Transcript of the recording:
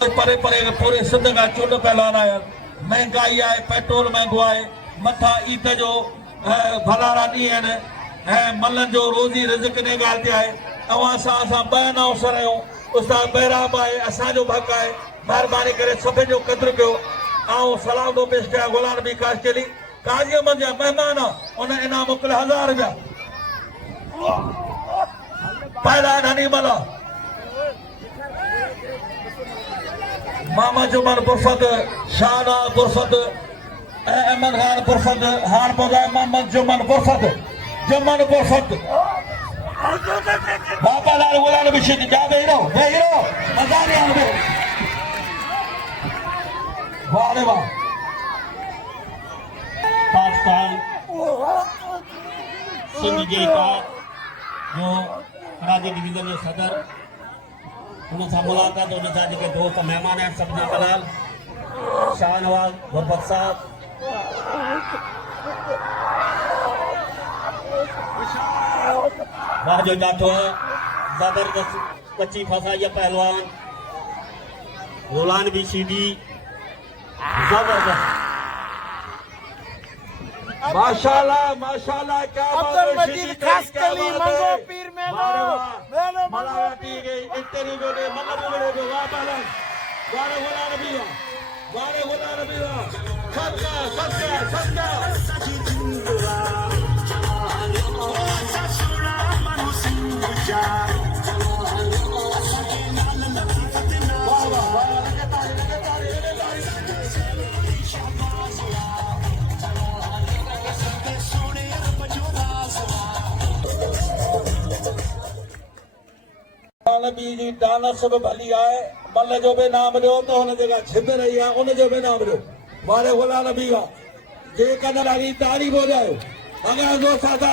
परे परे पूरे सिंध का चुन पहलवान आया महंगाई है पेट्रोल महंगो है मथा ईद जो भलारा ॾींहं आहिनि मलन जो रोज़ी रिज़्क ने ॻाल्हि ते आहे तव्हां सां असां ॿ अनाउंसर आहियूं उस्ताद बहिराम आहे असांजो हक़ आहे महिरबानी करे सभिनि जो क़दुरु कयो ऐं सलाम थो पेश कयां गुलाम नबी काशकेली काज़ी अहमद जा महिमान उन इनाम मोकिलिया 1000 रुपया पैदा हनी मला मामा जुमन बुरफत शाना बुरफत अहमद खान बुरफत हार पौधा मोहम्मद जुमन बुरफत बाबा लाल गुलाम नबी शिद जा हीरो मजा नहीं आवे वाह रे वाह पाकिस्तान सिंध जे का जो कराची डिवीजन जो सदर उन सां मुलाक़ात उन सां जेके दोस्त महिमान आहिनि सभिनी कलाल शाहनवाज़ गुरबत साहब वाह जो ॾाढो ज़बरदस्त कच्ची फसाई पहलवान गुलाम नबी शीदी जबरदस्त माशाल्लाह क्या अब्दुल मजीद खासकली मंगो पीर मेलो मलावटी गई इतनी जो ने मतलब बड़े जो वाह पहलवान वारे गुलाम नबी सदका नबी जी दानस बि भली आहे मल जो बि नाम ॾियो त हुन जेका छिब रही आहे उन जो बि नाम ॾियो वारे गुलाम नबी आहे जेकॾहिं ॾाढी तारीफ़ हो जाए अॻियां दोस्त तारीफ़